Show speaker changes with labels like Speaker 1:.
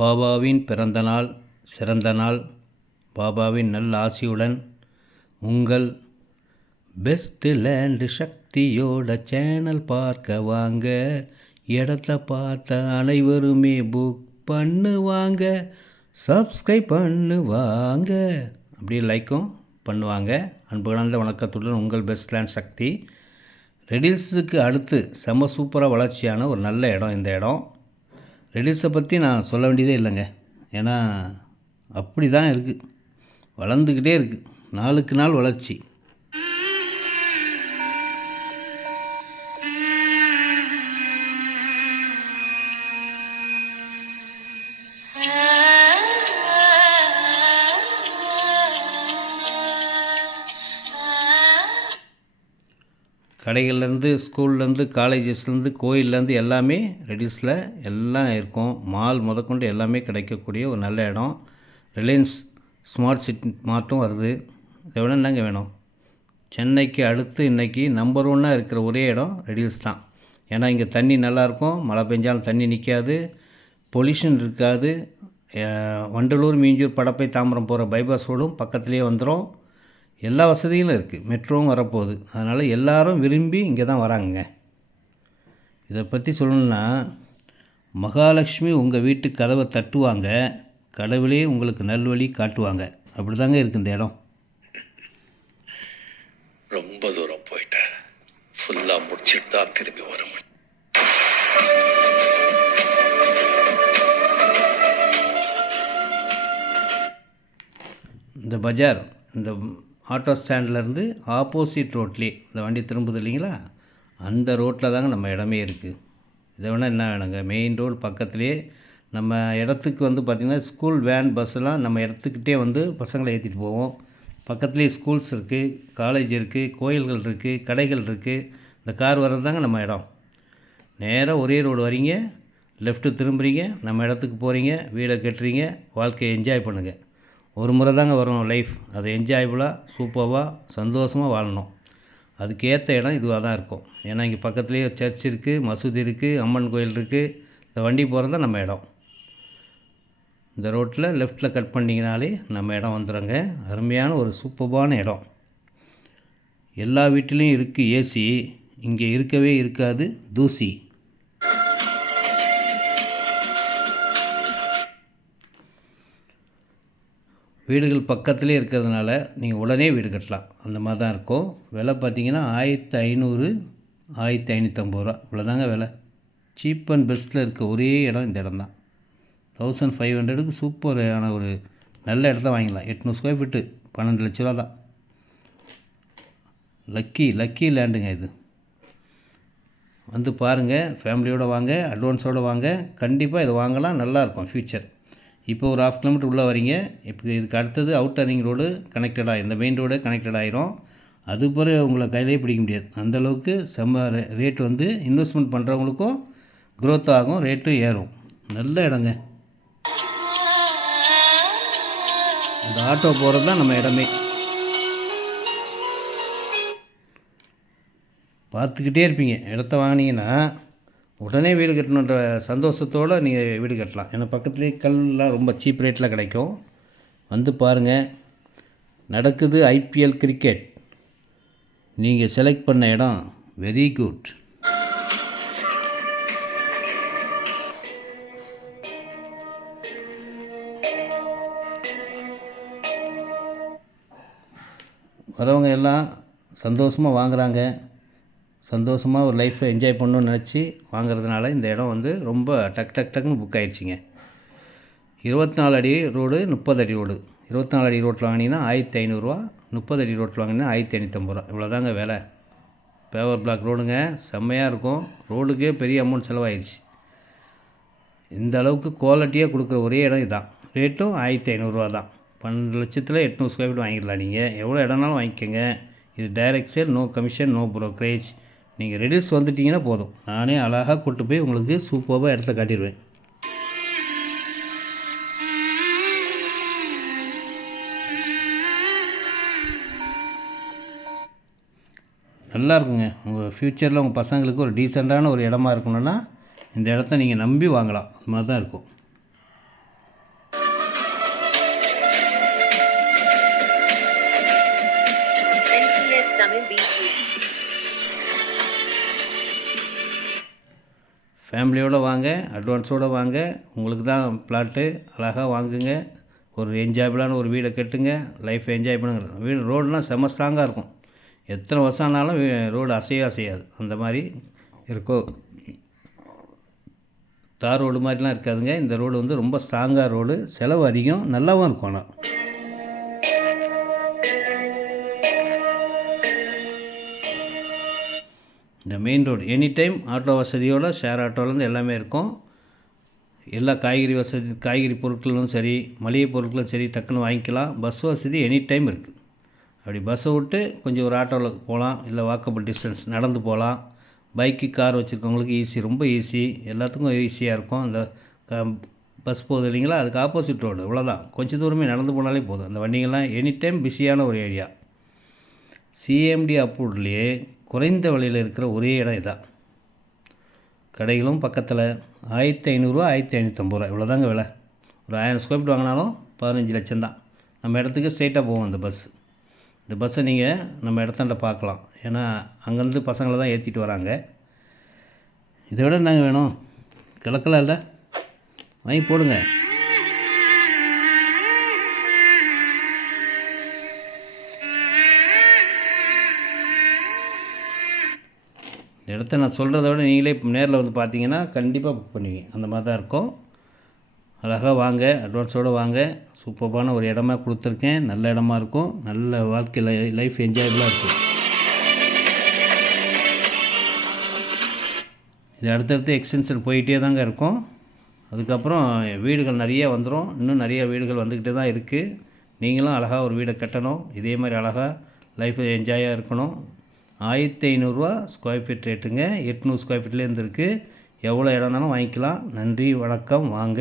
Speaker 1: பாபாவின் பிறந்தநாள் சிறந்த நாள் பாபாவின் நல் ஆசியுடன் உங்கள் பெஸ்ட் லேண்டு சக்தியோட சேனல் பார்க்க வாங்க. இடத்த பார்த்த அனைவருமே புக் பண்ணுவாங்க சப்ஸ்கிரைப் பண்ணுவாங்க அப்படியே லைக்கும் பண்ணுவாங்க அன்பு கலந்த வணக்கத்துடன் உங்கள் பெஸ்ட் லேண்ட் சக்தி. ரெடில்ஸுக்கு அடுத்து செம சூப்பராக வளர்ச்சியான ஒரு நல்ல இடம் இந்த இடம். ரிலீஸை பற்றி நான் சொல்ல வேண்டியதே இல்லைங்க. ஏன்னா அப்படி தான் இருக்குது வளர்ந்துக்கிட்டே இருக்குது நாளுக்கு நாள் வளர்ச்சி. கடைகள்லேருந்து ஸ்கூல்லேருந்து காலேஜஸ்லேருந்து கோயில்லேருந்து எல்லாமே ரெடிஸில் எல்லாம் இருக்கும். மால் முதற்கொண்டு எல்லாமே கிடைக்கக்கூடிய ஒரு நல்ல இடம். ரிலையன்ஸ் ஸ்மார்ட் சிட்டி மார்ட்டும் வருது. இதை விட என்னங்க வேணும்? சென்னைக்கு அடுத்து இன்றைக்கி நம்பர் ஒன்னாக இருக்கிற ஒரே இடம் ரெடியூஸ் தான். ஏன்னா இங்கே தண்ணி நல்லாயிருக்கும். மழை பெஞ்சாலும் தண்ணி நிற்காது. பொல்யூஷன் இருக்காது. வண்டலூர் மீஞ்சூர் படப்பை தாம்பரம் போகிற பைபாஸ் ரோடும் பக்கத்துலேயே வந்துடும். எல்லா வசதிகளும் இருக்குது மெட்ரோவும் வரப்போகுது. அதனால் எல்லாரும் விரும்பி இங்கே தான் வராங்கங்க. இதை பற்றி சொல்லணுன்னா மகாலட்சுமி உங்கள் வீட்டு கதவை தட்டுவாங்க. கடவுளே உங்களுக்கு நல்வழி காட்டுவாங்க. அப்படி தாங்க இருக்குது இந்த இடம்.
Speaker 2: ரொம்ப தூரம் போயிட்டேன் ஃபுல்லாக முடிச்சிட்டு தான் திரும்பி வர முடியும்.
Speaker 1: இந்த பஜார் இந்த ஆட்டோ ஸ்டாண்ட்லேருந்து ஆப்போசிட் ரோட்லேயே இந்த வண்டி திரும்புது இல்லைங்களா? அந்த ரோட்டில் தாங்க நம்ம இடமே இருக்குது இதை வேணால் என்ன வேணுங்க? மெயின் ரோடு பக்கத்துலேயே நம்ம இடத்துக்கு வந்து பார்த்திங்கன்னா ஸ்கூல் வேன் பஸ்ஸெல்லாம் நம்ம இடத்துக்கிட்டே வந்து பசங்களை ஏற்றிட்டு போவோம். பக்கத்துலேயே ஸ்கூல்ஸ் இருக்குது காலேஜ் இருக்குது கோயில்கள் இருக்குது கடைகள் இருக்குது இந்த கார் வர்றது தாங்க நம்ம இடம். நேராக ஒரே ரோடு வரீங்க லெஃப்ட்டு திரும்புகிறீங்க நம்ம இடத்துக்கு போகிறீங்க வீடை கட்டுறீங்க வாழ்க்கையை என்ஜாய் பண்ணுங்கள் ஒரு முறை தாங்க வரும் லைஃப். அதை என்ஜாயபுளாக சூப்பராக சந்தோஷமாக வாழணும். அதுக்கேற்ற இடம் இதுவாக தான் இருக்கும். ஏன்னா இங்கே பக்கத்துலேயே சர்ச் இருக்குது மசூதி இருக்குது அம்மன் கோயில் இருக்குது இந்த வண்டி போகிறது தான் நம்ம இடம். இந்த ரோட்டில் லெஃப்ட்டில் கட் பண்ணிங்கனாலே நம்ம இடம் வந்துடுங்க அருமையான ஒரு சூப்பரான இடம். எல்லா வீட்டிலையும் இருக்குது ஏசி இங்கே இருக்கவே இருக்காது தூசி. வீடுகள் பக்கத்துலேயே இருக்கிறதுனால நீங்கள் உடனே வீடு கட்டலாம். அந்த மாதிரி தான் இருக்கும். விலை பார்த்தீங்கன்னா ஆயிரத்தி ஐநூறு ஆயிரத்தி ஐநூற்றம்பது ரூபா. இவ்வளோதாங்க விலை. சீப் அண்ட் பெஸ்ட்டில் இருக்க ஒரே இடம் இந்த இடம் தான். தௌசண்ட் ஃபைவ் ஹண்ட்ரடுக்கு சூப்பரான ஒரு நல்ல இடத்த வாங்கிக்கலாம். எட்நூறு ஸ்கொயர் ஃபீட்டு பன்னெண்டு லட்ச ரூபா தான். லக்கி லக்கி லேண்டுங்க இது. வந்து பாருங்கள் ஃபேமிலியோடு வாங்க அட்வான்ஸோடு வாங்க. கண்டிப்பாக இதை வாங்கலாம். நல்லாயிருக்கும் ஃப்யூச்சர் இப்போ ஒரு ஹாஃப் கிலோமீட்டர் உள்ளே வரீங்க இப்போ இதுக்கு அடுத்தது அவுட்டர் ரிங் ரோடு கனெக்டடாக இந்த மெயின் ரோடு கனெக்டட் ஆகிரும் அது பிறகு உங்களை கையிலே பிடிக்க முடியாது. அந்த அளவுக்கு செம்ம ரேட் வந்து இன்வெஸ்ட்மெண்ட் பண்ணுறவங்களுக்கும் க்ரோத் ஆகும் ரேட்டும் ஏறும். நல்ல இடங்க. இந்த ஆட்டோ போகிறது தான் நம்ம இடமே. பார்த்துக்கிட்டே இருப்பீங்க. இடத்த வாங்கினீங்கன்னா உடனே வீடு கட்டணுன்ற சந்தோஷத்தோடு நீங்கள் வீடு கட்டலாம். ஏன்னா பக்கத்துலேயே கல்லாம் ரொம்ப சீப் ரேட்டில் கிடைக்கும். வந்து பாருங்கள் நடக்குது ஐபிஎல் கிரிக்கெட். நீங்கள் செலக்ட் பண்ண இடம் வெரி குட் வரவங்க எல்லாம் சந்தோஷமாக வாங்குகிறாங்க சந்தோஷமாக ஒரு லைஃப்பை என்ஜாய் பண்ணணும்னு நினச்சி வாங்குறதுனால இந்த இடம் வந்து ரொம்ப டக் டக் டக்குன்னு புக் ஆகிடுச்சிங்க இருபத்தி நாலு அடி ரோடு முப்பது அடி ரோடு இருபத்தி நாலு அடி ரோட்டில் வாங்கினீங்கன்னா ஆயிரத்தி ஐநூறுரூவா முப்பது அடி ரோட்டில் வாங்கினீங்கன்னா ஆயிரத்தி ஐநூற்றம்பது ரூபா. இவ்வளோதாங்க விலை. பேவர் பிளாக் ரோடுங்க செம்மையாக இருக்கும். ரோடுக்கே பெரிய அமௌண்ட் செலவாயிடுச்சு இந்த அளவுக்கு குவாலிட்டியாக கொடுக்குற ஒரே இடம் இதுதான் ரேட்டும் ஆயிரத்தி ஐநூறுரூவா தான். பன்னெண்டு லட்சத்தில் எட்நூறு ஸ்கொயர் ஃபீட் வாங்கிடலாம் நீங்கள் எவ்வளோ இடம்னாலும் வாங்கிக்கோங்க. இது direct sale no commission no brokerage நீங்கள் ரெடியூஸ் வந்துட்டிங்கன்னா போதும். நானே அழகாக கூப்பிட்டு போய் உங்களுக்கு சூப்பராக இடத்த காட்டிடுவேன். நல்லா இருக்குங்க. உங்கள் ஃப்யூச்சரில் உங்கள் பசங்களுக்கு ஒரு டீசெண்டான ஒரு இடமா இருக்கணும்னா இந்த இடத்த நீங்கள் நம்பி வாங்கலாம். அது மாதிரி தான் இருக்கும். ஃபேமிலியோடு வாங்க அட்வான்ஸோடு வாங்க. உங்களுக்கு தான் பிளாட்டு அழகாக வாங்குங்க. ஒரு என்ஜாயபிளான ஒரு வீடை கட்டுங்க. லைஃப் என்ஜாய் பண்ணுங்க. வீடு ரோடெலாம் செம்ம ஸ்ட்ராங்காக இருக்கும். எத்தனை வருஷம் ஆனாலும் ரோடு அசைய அசையாது. அந்த மாதிரி இருக்கோ. தார் ரோடு மாதிரிலாம் இருக்காதுங்க. இந்த ரோடு வந்து ரொம்ப ஸ்ட்ராங்காக ரோடு. செலவு அதிகம். நல்லாவும் இருக்கும் ஆனால் main road any time auto வசதியோட share ஆட்டோலேருந்து எல்லாமே இருக்கும். எல்லா காய்கறி வசதி காய்கறி பொருட்களும் சரி மளிகை பொருட்களும் சரி டக்குன்னு வாங்கிக்கலாம். பஸ் வசதி எனி டைம் இருக்குது அப்படி பஸ்ஸை விட்டு கொஞ்சம் ஒரு ஆட்டோவில் போகலாம். இல்லை வாக்கபிள் டிஸ்டன்ஸ் நடந்து போகலாம். பைக்கு கார் வச்சுருக்கவங்களுக்கு ஈஸி ரொம்ப ஈஸி எல்லாத்துக்கும் ஈஸியாக இருக்கும். அந்த பஸ் போகுது இல்லைங்களா? அதுக்கு ஆப்போசிட் ரோடு இவ்வளோதான் கொஞ்சம் தூரமே நடந்து போனாலே போதும். அந்த வண்டிங்கெல்லாம் எனி டைம் பிஸியான ஒரு ஏரியா சிஎம்டி அப்ரூவ்ட்லேயே குறைந்த விலையில் இருக்கிற ஒரே இடம் இதான். கடைகளும் பக்கத்தில் ஆயிரத்தி ஐநூறுரூவா ஆயிரத்தி ஐநூற்றம்பது ரூபா இவ்வளோ தாங்க விலை. ஒரு ஆயிரம் ஸ்கொயர் ஃபீட் வாங்கினாலும் பதினஞ்சு லட்சம் தான். நம்ம இடத்துக்கு ஸ்ட்ரெயிட்டாக போவோம் இந்த பஸ் இந்த பஸ்ஸை நீங்கள் நம்ம இடத்தாண்ட பார்க்கலாம். ஏன்னா அங்கேருந்து பசங்களை தான் ஏற்றிட்டு வராங்க. இதை விட என்னங்க வேணும்? கிழக்கலாம் இல்லை? வாங்கி போடுங்க. இடத்த நான் சொல்கிறத விட நீங்களே நேரில் வந்து பார்த்தீங்கன்னா கண்டிப்பாக புக் பண்ணுவீங்க. அந்த மாதிரி தான் இருக்கும். அழகாக வாங்க அட்வான்ஸோடு வாங்க. சூப்பரான ஒரு இடமா கொடுத்துருக்கேன். நல்ல இடமா இருக்கும். நல்ல வாழ்க்கை லை லைஃப் என்ஜாயபிளாக இருக்கும். இது அடுத்தடுத்து எக்ஸ்டென்ஷன் போயிட்டே தாங்க இருக்கும். அதுக்கப்புறம் வீடுகள் நிறைய வந்துடும் இன்னும் நிறைய வீடுகள் வந்துக்கிட்டே தான் இருக்குது நீங்களும் அழகாக ஒரு வீடை கட்டணும். இதே மாதிரி அழகாக லைஃப் என்ஜாயாக இருக்கணும். ஆயிரத்தி ஐநூறுரூவா ஸ்கொயர் ஃபீட் ரேட்டுங்க எட்நூறு ஸ்கொயர் ஃபீட்லேருந்து இருக்குது எவ்வளோ இடம்னாலும் வாங்கிக்கலாம். நன்றி வணக்கம். வாங்க.